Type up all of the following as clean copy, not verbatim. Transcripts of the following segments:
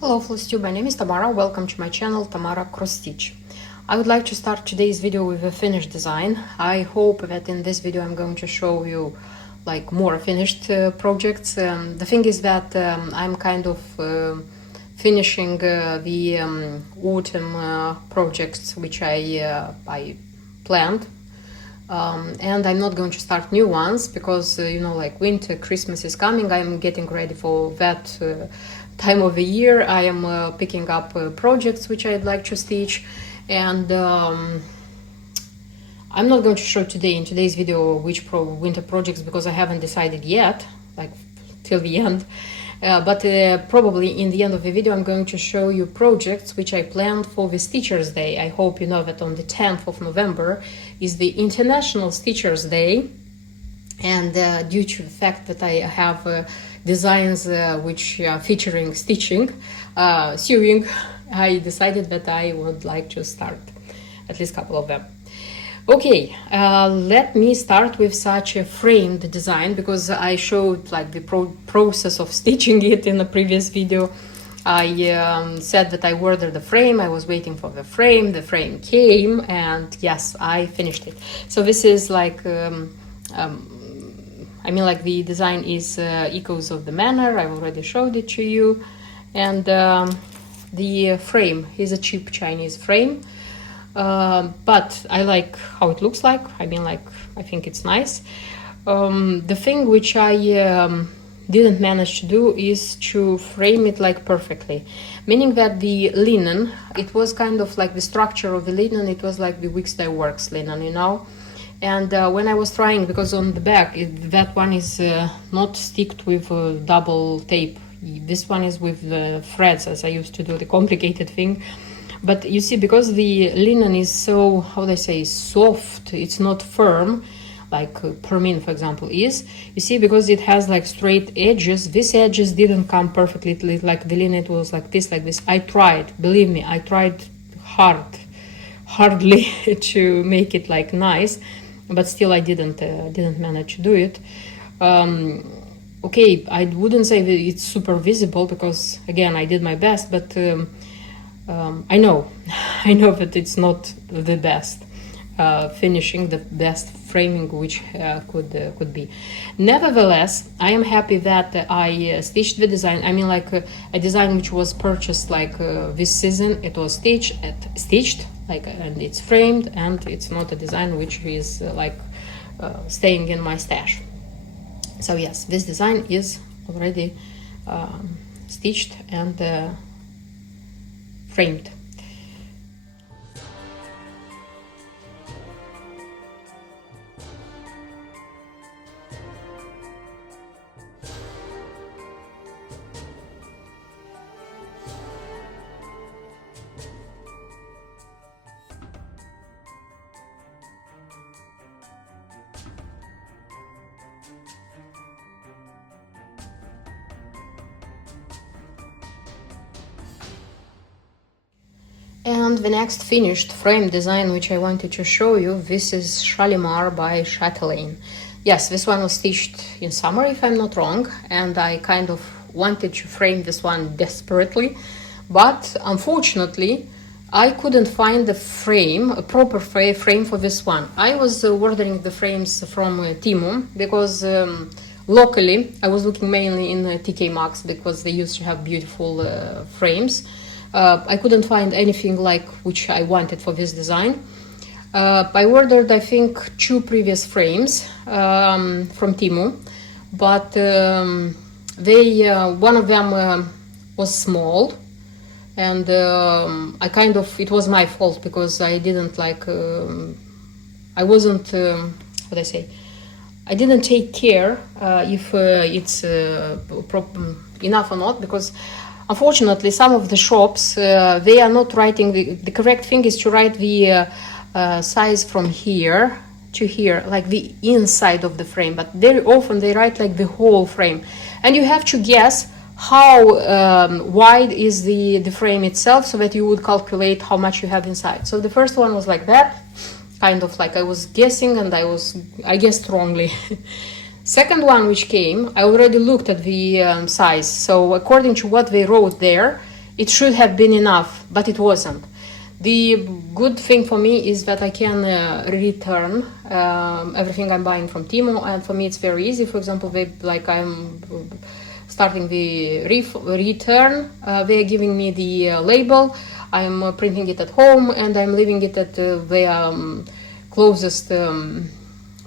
Hello FlossTube, my name is Tamara. Welcome to my channel Tamara Cross Stitch. I would like to start today's video with a finished design. I hope that in this video I'm going to show you like more finished projects. The thing is that I'm kind of finishing the autumn projects which I planned. And I'm not going to start new ones because like winter, Christmas is coming. I'm getting ready for that time of the year. I am picking up projects which I'd like to stitch, and I'm not going to show today in today's video which winter projects because I haven't decided yet, like till the end. But probably in the end of the video I'm going to show you projects which I planned for the Stitchers Day. I hope you know that on the 10th of November is the International Stitchers Day, and due to the fact that I have designs which are featuring stitching, sewing, I decided that I would like to start at least a couple of them. Okay, let me start with such a framed design because I showed like the process of stitching it in the previous video. I said that I ordered the frame, I was waiting for the frame came, and yes, I finished it. So this is like, like the design is Echoes of the Manor. I already showed it to you. And the frame is a cheap Chinese frame. But I like how it looks like. I think it's nice. The thing which I didn't manage to do is to frame it like perfectly, meaning that the linen, it was kind of like the structure of the linen, it was like the Wix Dye Works linen, and when I was trying, because on the back that one is not sticked with double tape, this one is with threads, as I used to do the complicated thing. But you see, because the linen is so, how do I say, soft, it's not firm, like perfume, for example, is. You see, because it has like straight edges, these edges didn't come perfectly, like the linen, it was like this. I tried, believe me, I tried hardly to make it like nice, but still I didn't manage to do it. Okay, I wouldn't say that it's super visible because, again, I did my best, but I know that it's not the best finishing, the best framing which could be. Nevertheless, I am happy that I stitched the design. A design which was purchased like this season. It was stitched, and it's framed, and it's not a design which is staying in my stash. So yes, this design is already stitched and framed. And the next finished frame design which I wanted to show you, this is Shalimar by Chatelaine. Yes, this one was stitched in summer, if I'm not wrong, and I kind of wanted to frame this one desperately, but unfortunately I couldn't find a proper frame for this one. I was ordering the frames from Temu because locally I was looking mainly in TK Maxx because they used to have beautiful frames. I couldn't find anything like which I wanted for this design. I ordered, I think, 2 previous frames from Temu, but one of them was small, and it was my fault because I didn't I wasn't, I didn't take care if it's enough or not, because unfortunately, some of the shops, they are not writing, the correct thing is to write the size from here to here, like the inside of the frame, but very often they write like the whole frame. And you have to guess how wide is the frame itself so that you would calculate how much you have inside. So the first one was like that, kind of like I was guessing, and I guessed wrongly. Second one which came, I already looked at the size. So according to what they wrote there, it should have been enough, but it wasn't. The good thing for me is that I can return everything I'm buying from Timo, and for me it's very easy. For example, I'm starting the return, they are giving me the label, I'm printing it at home, and I'm leaving it at the closest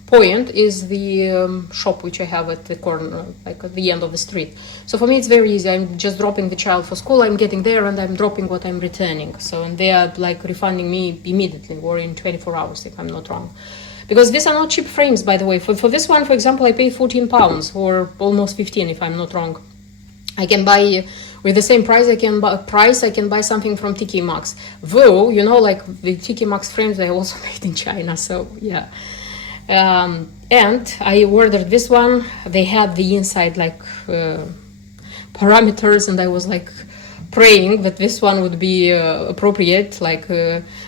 point is the shop which I have at the corner, like at the end of the street. So for me it's very easy. I'm just dropping the child for school, I'm getting there and I'm dropping what I'm returning. So, and they are like refunding me immediately or in 24 hours if I'm not wrong. Because these are not cheap frames, by the way. For this one, for example, I paid 14 pounds or almost 15 if I'm not wrong. I can buy with the same price. I can buy something from TK Maxx. Though, you know, like the TK Maxx frames, they also made in China. So yeah. And I ordered this one. They had the inside like parameters, and I was like praying that this one would be appropriate, like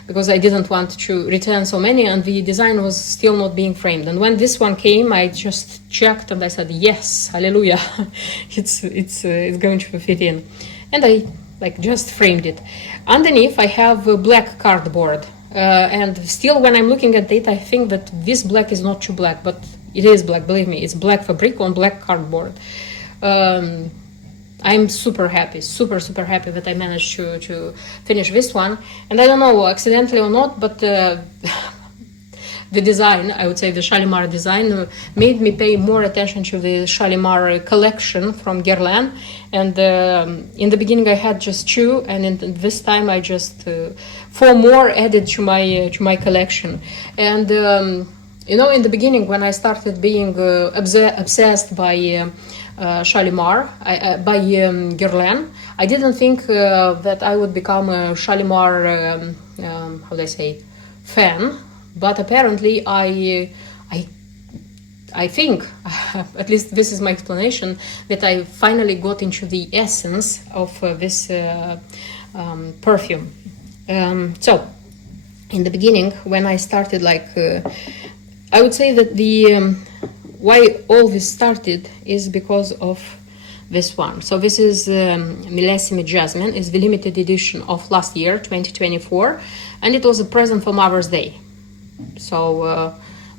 because I didn't want to return so many, and the design was still not being framed. And when this one came, I just checked and I said, yes, hallelujah, it's going to fit in, and I like just framed it. Underneath, I have black cardboard. And still, when I'm looking at it, I think that this black is not too black, but it is black, believe me. It's black fabric on black cardboard. I'm super happy, super happy that I managed to finish this one. And I don't know, accidentally or not, but the design, I would say the Shalimar design, made me pay more attention to the Shalimar collection from Guerlain. And in the beginning I had just 2, and in this time I just 4 more added to my collection. And you know, in the beginning when I started being obsessed by Shalimar, by Guerlain, I didn't think that I would become a Shalimar, how do I say, fan. But apparently I think, at least this is my explanation, that I finally got into the essence of this perfume. So, in the beginning, when I started, like, I would say that the why all this started is because of this one. So this is Millesime Jasmine. It's the limited edition of last year, 2024, and it was a present for Mother's Day. So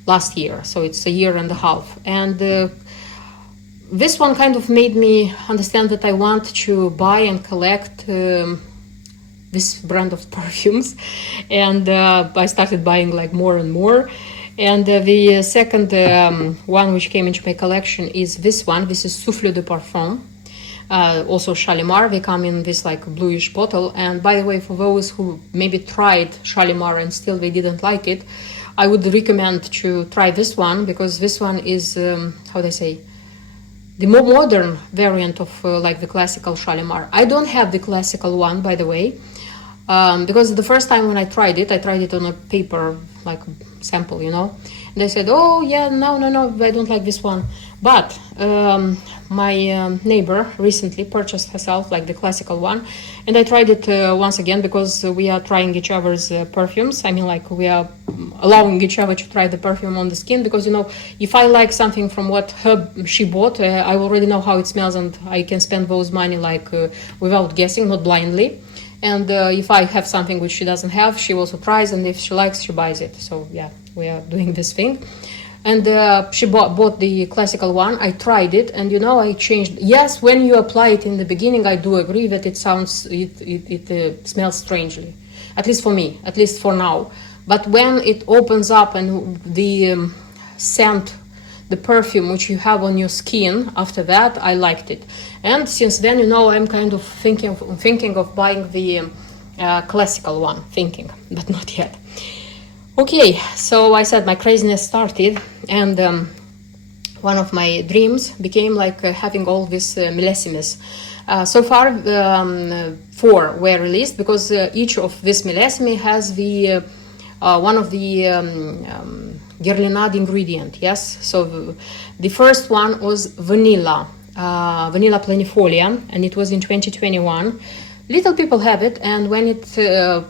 last year, so it's a year and a half, and this one kind of made me understand that I want to buy and collect this brand of perfumes, and I started buying like more and more. And the second one which came into my collection is this one. This is Souffle de Parfum, also Shalimar. They come in this like bluish bottle. And by the way, for those who maybe tried Shalimar and still they didn't like it, I would recommend to try this one, because this one is how do I say, the more modern variant of like the classical Shalimar. I don't have the classical one, by the way, because the first time when I tried it on a paper like sample, you know, and they said, oh yeah, no, I don't like this one. But my neighbor recently purchased herself like the classical one, and I tried it once again, because we are trying each other's perfumes. I mean, like, we are allowing each other to try the perfume on the skin, because, you know, if I like something from what she bought, I already know how it smells, and I can spend those money like without guessing, not blindly. And if I have something which she doesn't have, she also tries, and if she likes, she buys it. So yeah, we are doing this thing. And she bought the classical one. I tried it, and, you know, I changed. Yes, when you apply it in the beginning, I do agree that it smells strangely, at least for me, at least for now. But when it opens up and the scent, the perfume which you have on your skin, after that, I liked it. And since then, you know, I'm kind of thinking of buying the classical one, but not yet. Okay, so I said my craziness started, and one of my dreams became like having all these millesimes. So far, 4 were released, because each of this millesime has the one of the Guerlainade ingredient. Yes, so the first one was vanilla plenifolia, and it was in 2021. Little people have it, and when it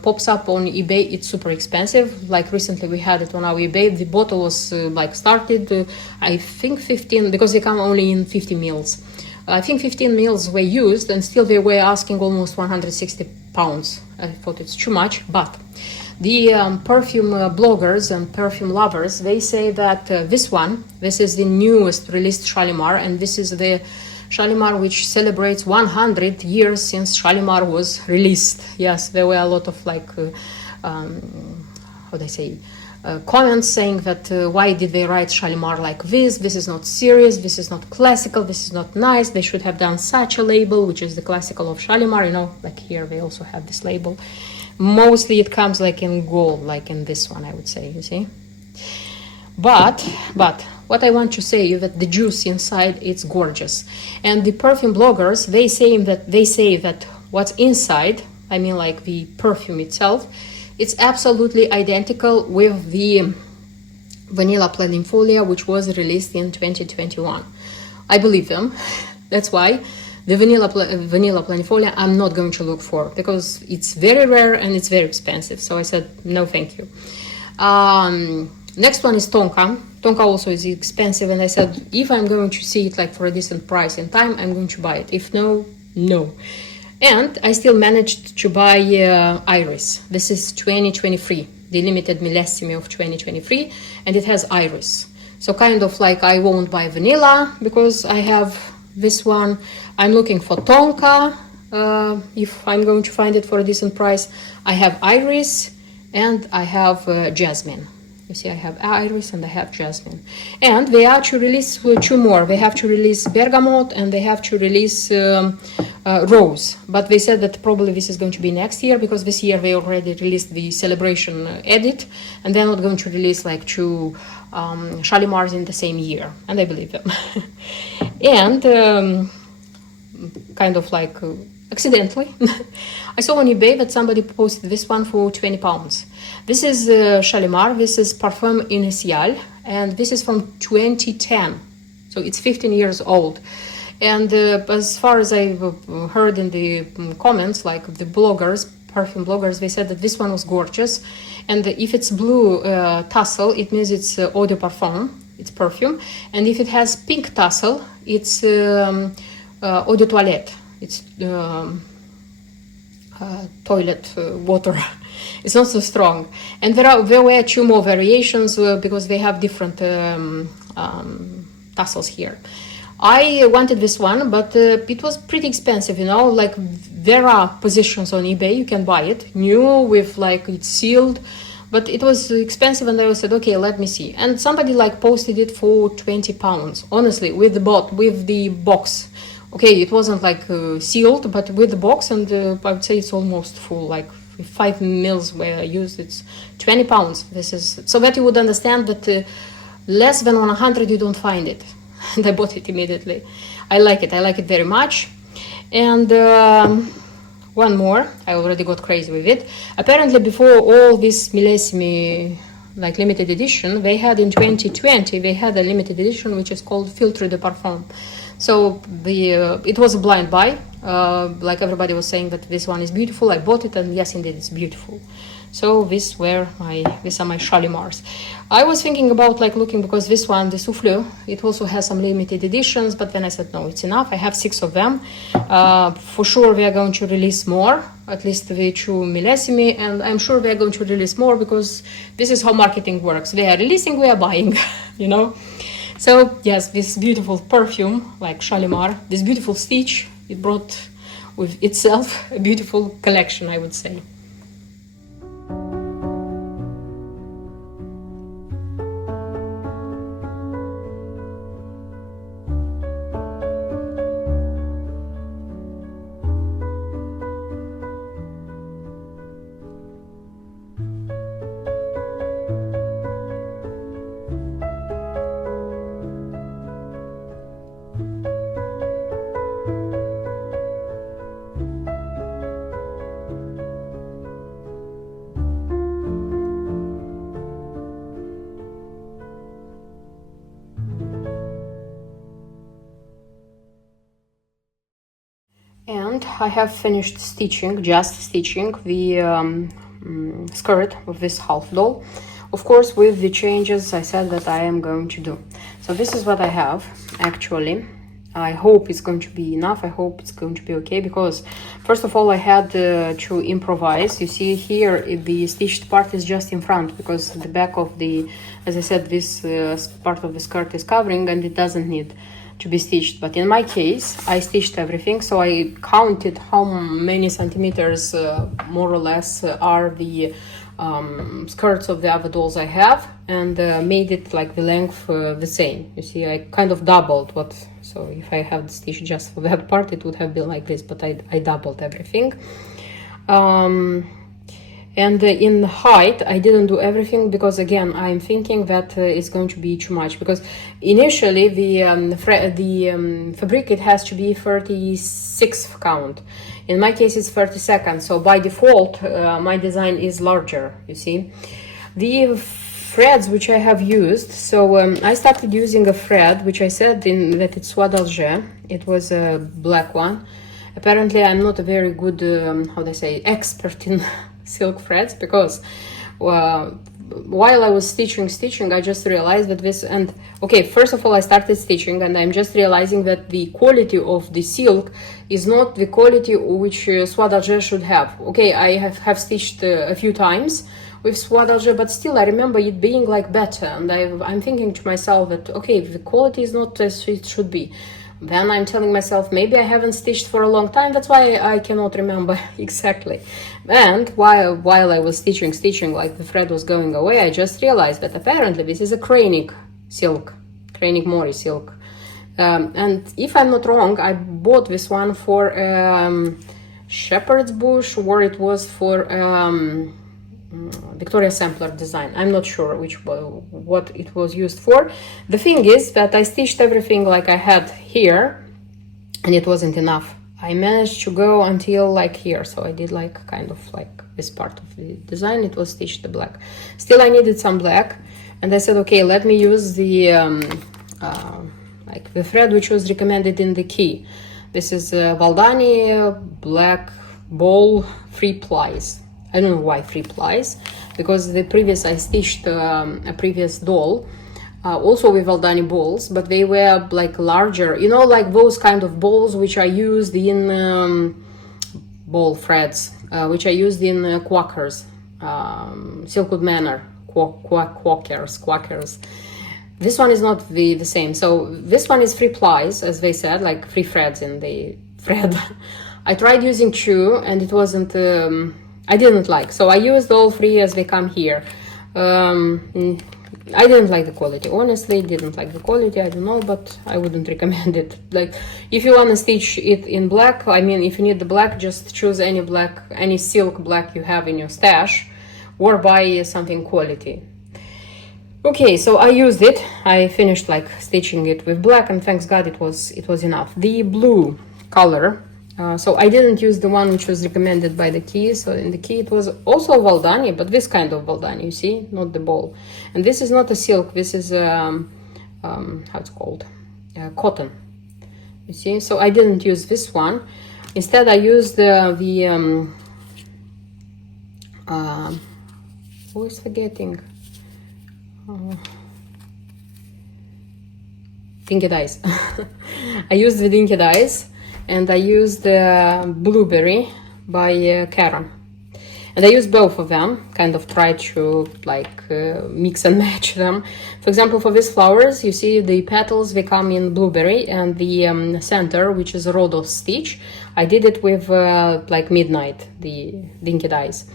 pops up on eBay, it's super expensive. Like recently we had it on our eBay. The bottle was like started, I think 15, because they come only in 50 mils. I think 15 mils were used, and still they were asking almost 160 pounds. I thought it's too much, but the perfume bloggers and perfume lovers, they say that this is the newest released Shalimar, and this is the Shalimar which celebrates 100 years since Shalimar was released. Yes, there were a lot of like, how they say, comments saying that why did they write Shalimar like this? This is not serious, this is not classical, this is not nice. They should have done such a label, which is the classical of Shalimar. You know, like here they also have this label. Mostly it comes like in gold, like in this one, I would say, you see. But what I want to say is that the juice inside, it's gorgeous. And the perfume bloggers, they say that what's inside, I mean like the perfume itself, it's absolutely identical with the Vanilla Planifolia, which was released in 2021. I believe them. That's why the Vanilla Planifolia I'm not going to look for, because it's very rare and it's very expensive. So I said, no, thank you. Next one is Tonka. Tonka also is expensive, and I said, if I'm going to see it like for a decent price in time, I'm going to buy it. If no, no. And I still managed to buy Iris. This is 2023, the limited millesimi of 2023, and it has Iris. So kind of like I won't buy vanilla because I have this one. I'm looking for Tonka, if I'm going to find it for a decent price. I have Iris and I have Jasmine. You see, I have Iris and I have Jasmine. And they are to release two more. They have to release Bergamot and they have to release Rose. But they said that probably this is going to be next year, because this year they already released the Celebration edit, and they're not going to release like two Shalimars in the same year. And I believe them. And kind of like accidentally, I saw on eBay that somebody posted this one for 20 pounds. This is Shalimar, this is Perfume Initial, and this is from 2010, so it's 15 years old. And as far as I heard in the comments, like the bloggers, perfume bloggers, they said that this one was gorgeous. And if it's blue tassel, it means it's eau de parfum, it's perfume. And if it has pink tassel, it's eau de toilette, it's toilet water. It's not so strong. And there were two more variations because they have different tassels here. I wanted this one, but it was pretty expensive, you know, like there are positions on eBay, you can buy it, new with like it's sealed, but it was expensive, and I said, okay, let me see. And somebody like posted it for 20 pounds, honestly, with the box. Okay, it wasn't like sealed, but with the box, and I would say it's almost full, like 5 mils were used, it's 20 pounds. This is, so that you would understand that less than 100 you don't find it. And I bought it immediately. I like it very much. And one more, I already got crazy with it. Apparently before all this millesimi, like limited edition, they had in 2020, they had a limited edition which is called Filtre de Parfum. So it was a blind buy. Like everybody was saying that this one is beautiful. I bought it, and yes, indeed, it's beautiful. So these are my Shalimars. I was thinking about like looking, because this one, the Souffleux, it also has some limited editions, but then I said, no, it's enough. I have 6 of them. For sure, we are going to release more, at least the 2 millesimi, and I'm sure we are going to release more, because this is how marketing works. They are releasing, we are buying, you know. So yes, this beautiful perfume, like Shalimar, this beautiful stitch, it brought with itself a beautiful collection, I would say. And I have finished stitching, just stitching the skirt of this half doll, of course with the changes I said that I am going to do. So this is what I have actually. I hope it's going to be enough. I hope it's going to be okay, because first of all I had to improvise. You see here the stitched part is just in front, because the back of the, as I said, this part of the skirt is covering and it doesn't need to be stitched. But in my case I stitched everything, so I counted how many centimeters more or less are the skirts of the other dolls I have, and made it like the length the same. You see, I kind of doubled what, so if I had stitched just for that part it would have been like this, but I doubled everything. And in height I didn't do everything, because again I'm thinking that it's going to be too much, because initially the fabric, it has to be 36th count. In my case it's 32nd, so by default my design is larger. You see, the threads which I have used, so I started using a thread which I said that it's soie d'Alger. It was a black one. Apparently I'm not a very good how do I say, expert in silk threads, because while I was stitching I just realized that this, and okay, first of all I started stitching and I'm just realizing that the quality of the silk is not the quality which soie d'Alger should have. Okay, I have stitched a few times with soie d'Alger, but still I remember it being like better, and I'm thinking to myself that okay, the quality is not as it should be. Then I'm telling myself maybe I haven't stitched for a long time, that's why I cannot remember exactly. And while I was stitching, like the thread was going away, I just realized that apparently this is a Kreinik silk, Kreinik Mori silk. And if I'm not wrong, I bought this one for shepherd's bush, or it was for Victoria Sampler design. I'm not sure what it was used for. The thing is that I stitched everything like I had here, and it wasn't enough. I managed to go until like here, so I did like kind of like this part of the design. It was stitched the black. Still I needed some black, and I said okay, let me use the like the thread which was recommended in the key. This is Valdani black ball 3 plies. I don't know why 3 plies, because the previous I stitched a previous doll also with Valdani balls, but they were like larger, you know, like those kind of balls which I used in ball threads, which I used in Quackers, Silkwood Manor, Quackers. This one is not the same. So this one is 3 plies, as they said, like 3 threads in the thread. I tried using 2 and it wasn't, I didn't like, so I used all 3 as they come here. I didn't like the quality, honestly, didn't like the quality, I don't know, but I wouldn't recommend it. Like, if you want to stitch it in black, I mean, if you need the black, just choose any black, any silk black you have in your stash, or buy something quality. Okay, so I used it, I finished like stitching it with black, and thanks God it was enough. The blue color, so I didn't use the one which was recommended by the key. So in the key it was also Valdani, but this kind of Valdani, you see, not the ball. And this is not a silk, this is how it's called, cotton, you see. So I didn't use this one. Instead I used who is forgetting, Dinky Dice. I used the Dinky Dice, and I used the Blueberry by Karen, and I used both of them, kind of try to like mix and match them. For example, for these flowers, you see the petals, they come in Blueberry, and the center, which is a Rhodos stitch, I did it with like Midnight, the Dinky Dice.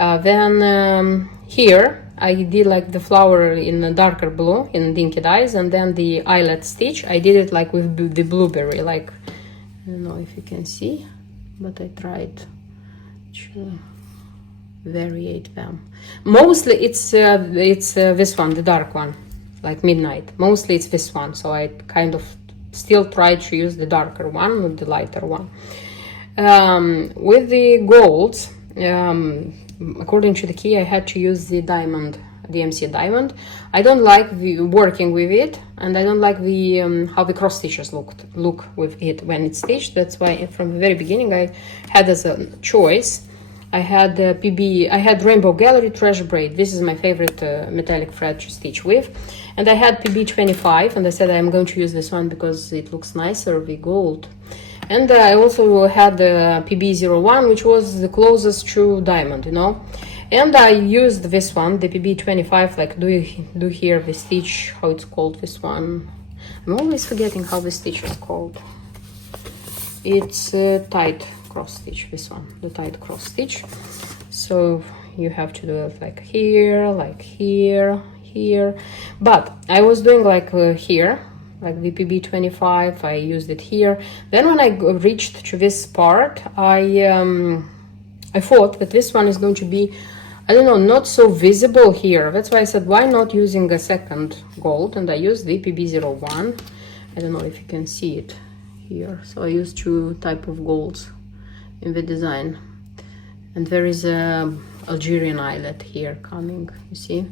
Then here I did like the flower in a darker blue in Dinky Dice, and then the eyelet stitch I did it like with the Blueberry, like, I don't know if you can see, but I tried to variate them. Mostly it's this one, the dark one, like Midnight. Mostly it's this one, so I kind of still try to use the darker one with the lighter one. With the golds, according to the key, I had to use the diamond, DMC diamond. I don't like working with it, and I don't like the how the cross stitches look with it when it's stitched. That's why from the very beginning I had as a choice, I had I had Rainbow Gallery Treasure Braid. This is my favorite metallic thread to stitch with, And I had PB25, and I said I'm going to use this one because it looks nicer with gold. And I also had the PB01, which was the closest to diamond, you know. And I used this one, the PB25, like do here the stitch, how it's called, this one. I'm always forgetting how the stitch is called. It's a tight cross stitch, this one, the tight cross stitch. So you have to do it like here, here. But I was doing like here, like the PB25, I used it here. Then when I reached to this part, I thought that this one is going to be, I don't know, not so visible here. That's why I said, why not using a second gold? And I used the PB01. I don't know if you can see it here. So I used two type of golds in the design. And there is a Algerian eyelet here coming, you see.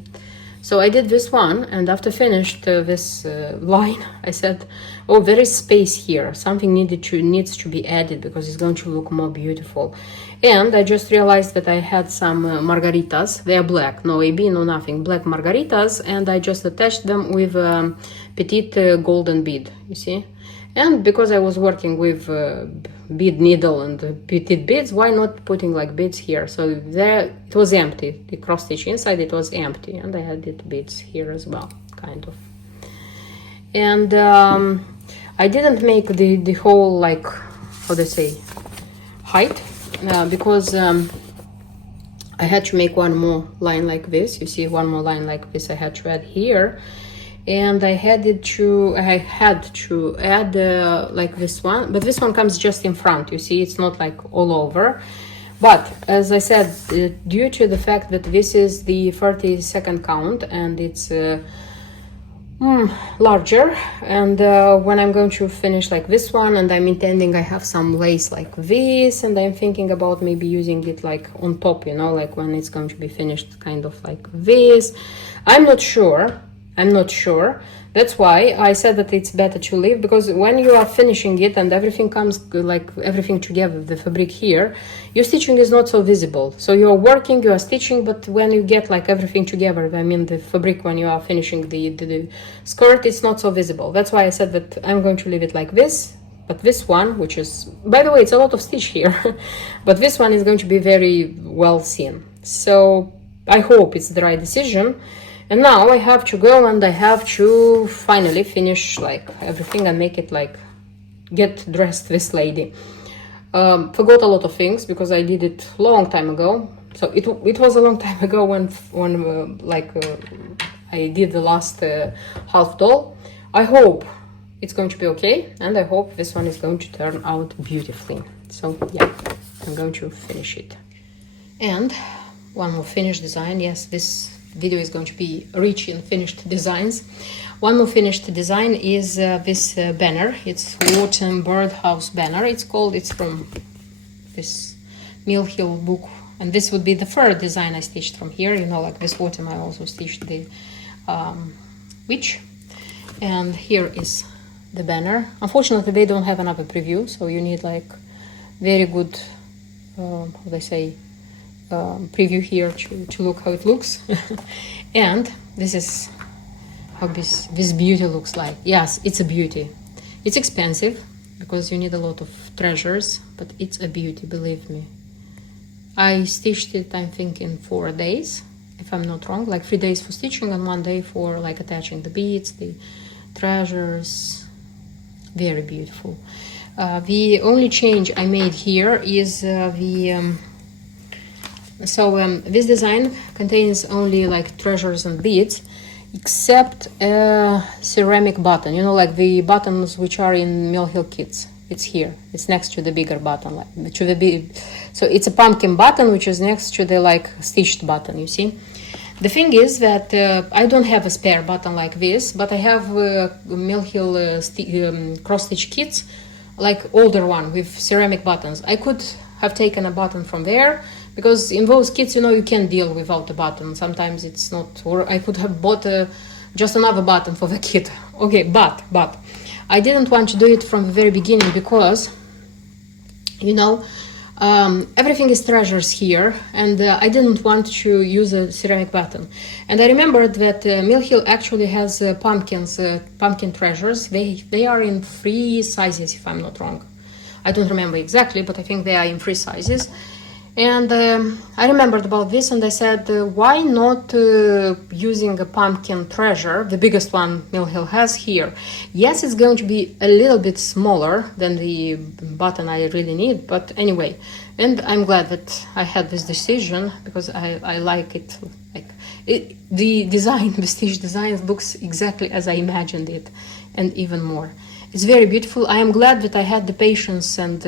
So I did this one, and after finished this line, I said, oh, there is space here. Something needs to be added because it's going to look more beautiful. And I just realized that I had some margaritas. They are black, no AB, no nothing, black margaritas, and I just attached them with a petite golden bead, you see. And because I was working with bead needle and petite beads, why not putting like beads here? So there it was empty, the cross stitch inside, it was empty, and I had it beads here as well, kind of. And I didn't make the whole, like, how do I say, height, because I had to make one more line like this. You see, one more line like this I had to add here. And I had to add like this one, but this one comes just in front, you see, it's not like all over. But as I said, due to the fact that this is the 32nd count and it's larger, and when I'm going to finish like this one, and I'm intending I have some lace like this, and I'm thinking about maybe using it like on top, you know, like when it's going to be finished kind of like this. I'm not sure. That's why I said that it's better to leave, because when you are finishing it and everything comes like everything together, the fabric here, your stitching is not so visible. So you are working, you are stitching, but when you get like everything together, I mean the fabric, when you are finishing the skirt, it's not so visible. That's why I said that I'm going to leave it like this. But this one, which is, by the way, it's a lot of stitch here, but this one is going to be very well seen. So I hope it's the right decision. And now I have to go and I have to finally finish like everything and make it like get dressed this lady. Forgot a lot of things because I did it long time ago. So it was a long time ago when I did the last half doll. I hope it's going to be okay, and I hope this one is going to turn out beautifully. So yeah, I'm going to finish it. And one more finished design. Yes, this video is going to be rich in finished designs. One more finished design is this banner. It's Autumn Birdhouse banner. It's from this Mill Hill book, and this would be the third design I stitched from here. You know, like this autumn I also stitched the witch, and here is the banner. Unfortunately, they don't have another preview, so you need like very good how do I say, preview here to look how it looks. And this is how this beauty looks like. Yes, it's a beauty. It's expensive because you need a lot of treasures, but it's a beauty, believe me. I stitched it, I'm thinking, 4 days, if I'm not wrong, like 3 days for stitching and 1 day for like attaching the beads, the treasures. Very beautiful. The only change I made here is this design contains only like treasures and beads, except a ceramic button, you know, like the buttons which are in Mill Hill kits. It's here, it's next to the bigger button, like to the big. So it's a pumpkin button which is next to the like stitched button, you see. The thing is that I don't have a spare button like this, but I have Mill Hill cross stitch kits, like older one with ceramic buttons. I could have taken a button from there, because in those kits, you know, you can deal without a button. Sometimes it's not, or I could have bought just another button for the kit. Okay, but I didn't want to do it from the very beginning because, you know, Everything is treasures here, and I didn't want to use a ceramic button. And I remembered that Mill Hill actually has pumpkins, pumpkin treasures. They are in 3 sizes, if I'm not wrong. I don't remember exactly, but I think they are in 3 sizes. And I remembered about this, and I said, why not using a pumpkin treasure, the biggest one Mill Hill has here? Yes, it's going to be a little bit smaller than the button I really need, but anyway. And I'm glad that I had this decision, because I like it. The design, the stitch design looks exactly as I imagined it, and even more. It's very beautiful. I am glad that I had the patience and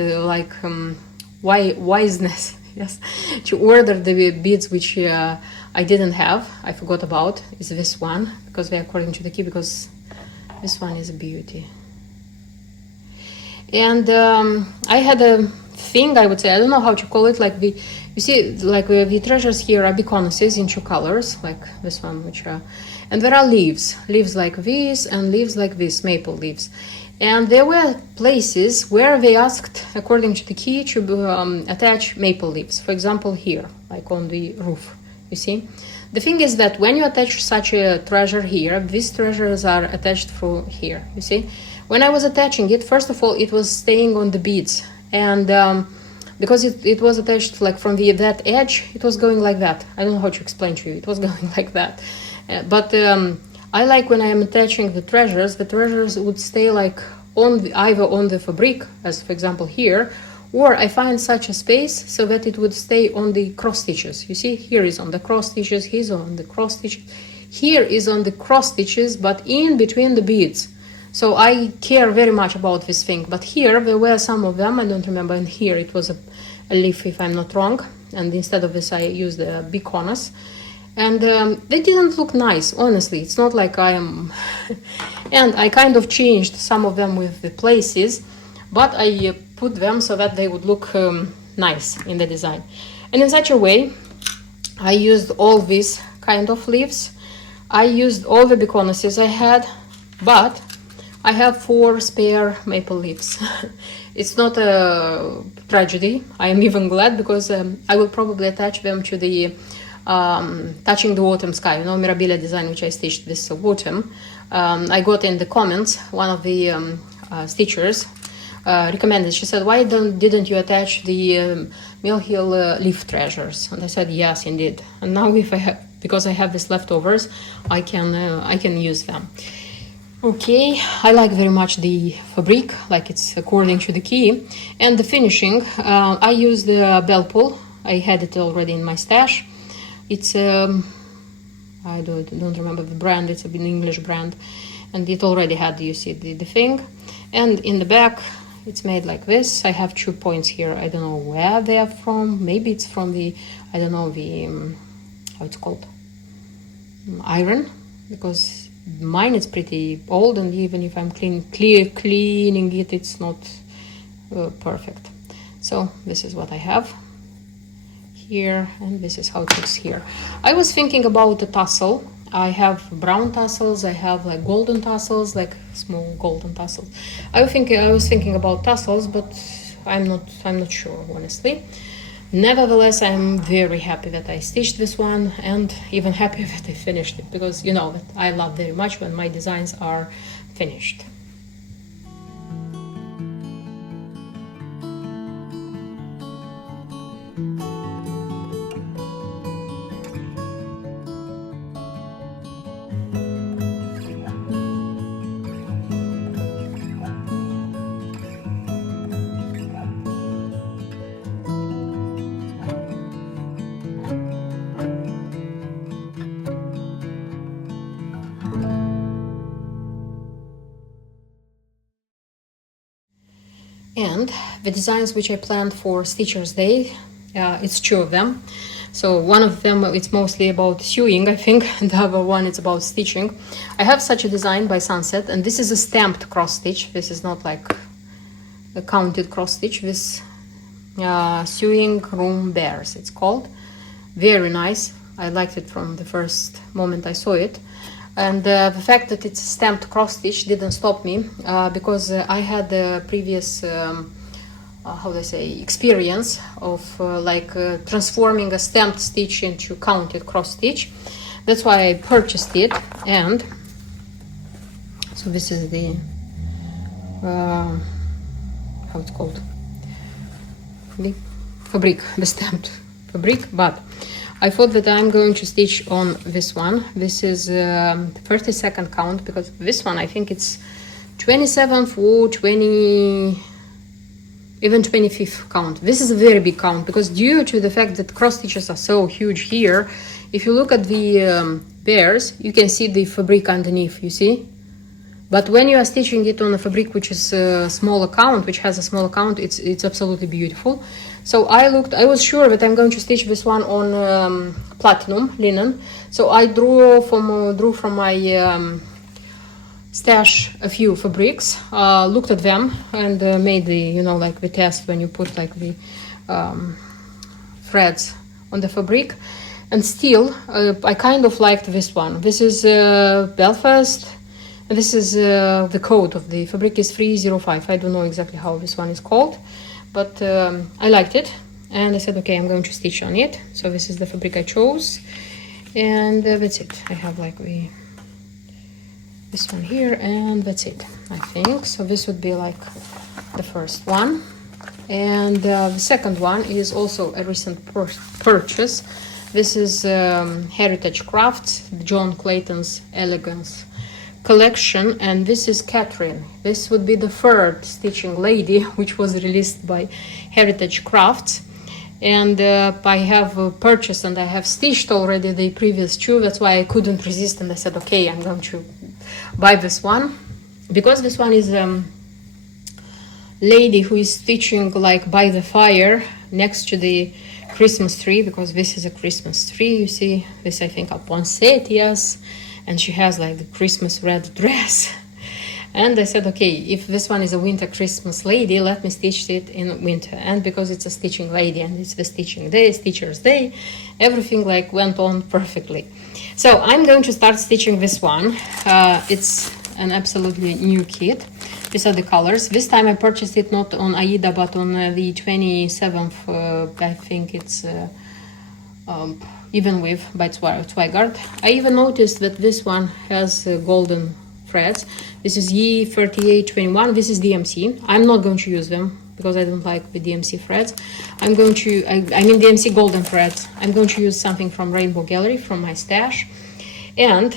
wiseness, yes, to order the beads which I didn't have. I forgot about is this one, because they're according to the key, because this one is a beauty. And I had a thing, I would say, I don't know how to call it, like you see, like the treasures here are beconuses in 2 colors, like this one, which are, and there are leaves like this and leaves like this, maple leaves. And there were places where they asked, according to the key, to attach maple leaves. For example, here, like on the roof, you see. The thing is that when you attach such a treasure here, these treasures are attached through here, you see. When I was attaching it, first of all, it was staying on the beads. And because it was attached like from that edge, it was going like that. I don't know how to explain to you. It was going like that. But I like when I am attaching the treasures would stay like either on the fabric, as for example here, or I find such a space so that it would stay on the cross stitches. You see, here is on the cross stitches, here's on the cross stitches, here is on the cross stitches, but in between the beads. So I care very much about this thing. But here there were some of them, I don't remember, and here it was a leaf, if I'm not wrong, and instead of this I used a biconus. And they didn't look nice, honestly. It's not like I am... And I kind of changed some of them with the places, but I put them so that they would look nice in the design. And in such a way, I used all these kind of leaves. I used all the beconuses I had, but I have 4 spare maple leaves. It's not a tragedy. I am even glad, because I will probably attach them to the touching the autumn sky, you know, Mirabilia design which I stitched this autumn. I got in the comments, one of the stitchers recommended, she said, why didn't you attach the Mill Hill leaf treasures? And I said, yes, indeed. And now because I have these leftovers, I can use them. Okay, I like very much the fabric, like it's according to the key. And the finishing, I used the bell pull. I had it already in my stash. It's I don't remember the brand, it's an English brand, and it already had, you see, the thing. And in the back it's made like this. I have 2 points here. I don't know where they are from. Maybe it's from the, I don't know, the how it's called, iron, because mine is pretty old, and even if I'm cleaning it, it's not perfect. So this is what I have here, and this is how it looks here. I was thinking about a tassel. I have brown tassels, I have like golden tassels, like small golden tassels. I was thinking about tassels, but I'm not sure, honestly. Nevertheless, I'm very happy that I stitched this one, and even happier that I finished it, because you know that I love very much when my designs are finished. And the designs which I planned for Stitcher's Day, it's 2 of them. So one of them, it's mostly about sewing, I think, and the other one is about stitching. I have such a design by Sunset, and this is a stamped cross stitch. This is not like a counted cross stitch. This Sewing Room Bears, it's called. Very nice. I liked it from the first moment I saw it. And the fact that it's a stamped cross stitch didn't stop me, because I had the previous how do I say, experience of transforming a stamped stitch into counted cross stitch. That's why I purchased it. And so this is the how it's called, the fabric, the stamped fabric. But I thought that I'm going to stitch on this one. This is 32nd count, because this one I think it's 27th or 20, even 25th count. This is a very big count, because due to the fact that cross stitches are so huge here, if you look at the pairs, you can see the fabric underneath, you see? But when you are stitching it on a fabric which is a smaller count, which has a smaller count, it's absolutely beautiful. So I was sure that I'm going to stitch this one on platinum linen. So I drew from my stash a few fabrics, looked at them, and made the, you know, like the test when you put like the threads on the fabric. And still, I kind of liked this one. This is Belfast. And this is the code of the fabric is 305. I don't know exactly how this one is called, but I liked it, and I said, okay, I'm going to stitch on it. So this is the fabric I chose, and that's it. I have like this one here, and that's it, I think. So this would be like the first one, and the second one is also a recent purchase. This is Heritage Crafts, John Clayton's Elegance collection, and this is Catherine. This would be the third stitching lady, which was released by Heritage Crafts, and I have purchased and I have stitched already the previous two. That's why I couldn't resist, and I said, okay, I'm going to buy this one, because this one is lady who is stitching like by the fire next to the Christmas tree, because this is a Christmas tree, you see this, I think, upon yes. And she has like the Christmas red dress. And I said, okay, if this one is a winter Christmas lady, let me stitch it in winter. And because it's a stitching lady and it's the stitching day, stitcher's day, everything like went on perfectly. So I'm going to start stitching this one. It's an absolutely new kit. These are the colors. This time I purchased it not on Aida, but on the 27th, I think it's Even With by Zweigart. I even noticed that this one has golden threads. This is E3821. This is DMC. I'm not going to use them because I don't like the DMC threads. I'm going to, I mean DMC golden threads. I'm going to use something from Rainbow Gallery, from my stash. And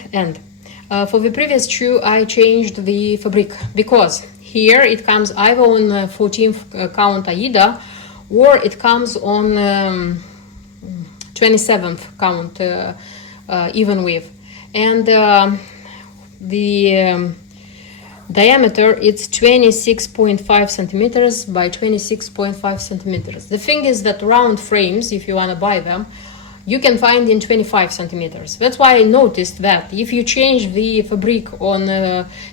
for the previous two, I changed the fabric, because here it comes either on 14th count Aida, or it comes on 27th count Even With, and the diameter it's 26.5 centimeters by 26.5 centimeters. The thing is that round frames, if you want to buy them, you can find in 25 centimeters. That's why I noticed that if you change the fabric on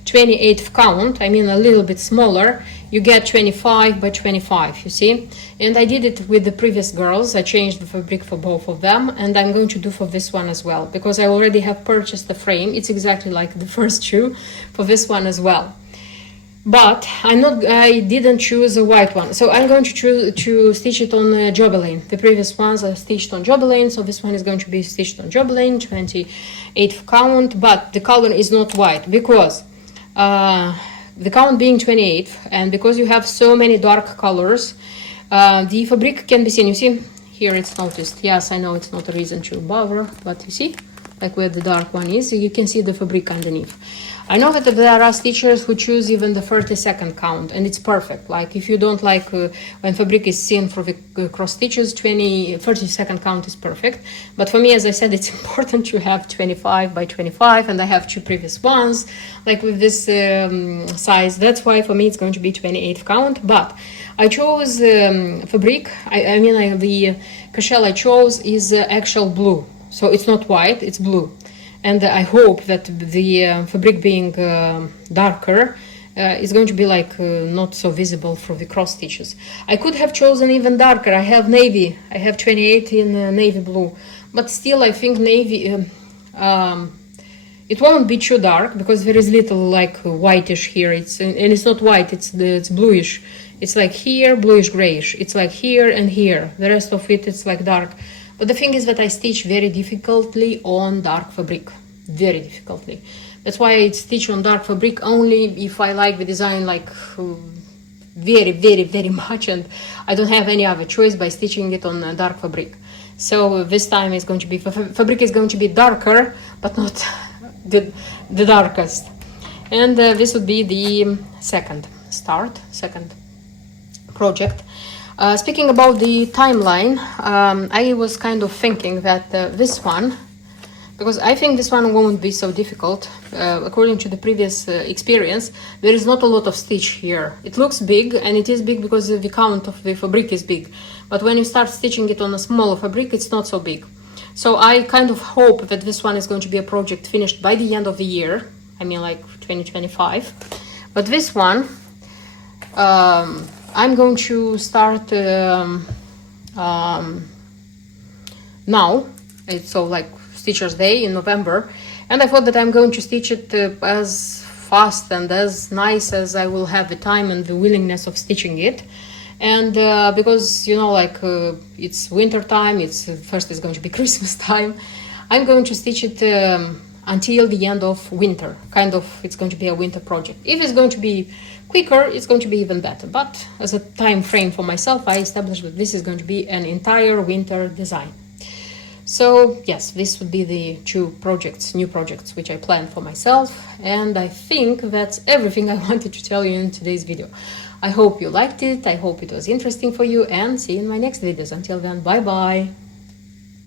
28th count, I mean a little bit smaller, you get 25 by 25, you see. And I did it with the previous girls. I changed the fabric for both of them, and I'm going to do for this one as well, because I already have purchased the frame. It's exactly like the first two for this one as well. But I didn't choose a white one, so I'm going to stitch it on Jobelin. The previous ones are stitched on Jobelin, so this one is going to be stitched on Jobelin, 28th count, but the color is not white, because the count being 28th, and because you have so many dark colors, the fabric can be seen. You see, here it's noticed. Yes, I know it's not a reason to bother, but you see, like where the dark one is, you can see the fabric underneath. I know that there are stitchers who choose even the 32nd count, and it's perfect. Like if you don't like when fabric is seen for the cross stitches, 32nd count is perfect. But for me, as I said, it's important to have 25 by 25, and I have two previous ones, like with this size. That's why for me it's going to be 28th count. But I chose fabric. The cashel I chose is actual blue, so it's not white, it's blue. And I hope that the fabric being darker is going to be like not so visible through the cross stitches. I could have chosen even darker. I have navy. I have 28 in navy blue, but still I think navy. It won't be too dark because there is little like whitish here. It's not white. It's bluish. It's like here, bluish grayish. It's like here and here. The rest of it, it's like dark. But the thing is that I stitch very difficultly on dark fabric. Very difficultly. That's why I stitch on dark fabric only if I like the design like very much, and I don't have any other choice by stitching it on dark fabric. So this time it's going to be, fabric is going to be darker, but not the darkest. And this would be the second project. Speaking about the timeline, I was kind of thinking that this one, because I think this one won't be so difficult. According to the previous experience, there is not a lot of stitch here. It looks big, and it is big because the count of the fabric is big. But when you start stitching it on a smaller fabric, it's not so big. So I kind of hope that this one is going to be a project finished by the end of the year. I mean like 2025. But this one, I'm going to start now. It's so like Stitcher's Day in November, and I thought that I'm going to stitch it as fast and as nice as I will have the time and the willingness of stitching it. And because, you know, like it's winter time, it's first it's going to be Christmas time, I'm going to stitch it until the end of winter. Kind of, it's going to be a winter project. If it's going to be quicker, it's going to be even better. But as a time frame for myself, I established that this is going to be an entire winter design. So yes, this would be the new projects which I planned for myself, and I think that's everything I wanted to tell you in today's video. I hope you liked it, I hope it was interesting for you, and see you in my next videos. Until then, bye bye!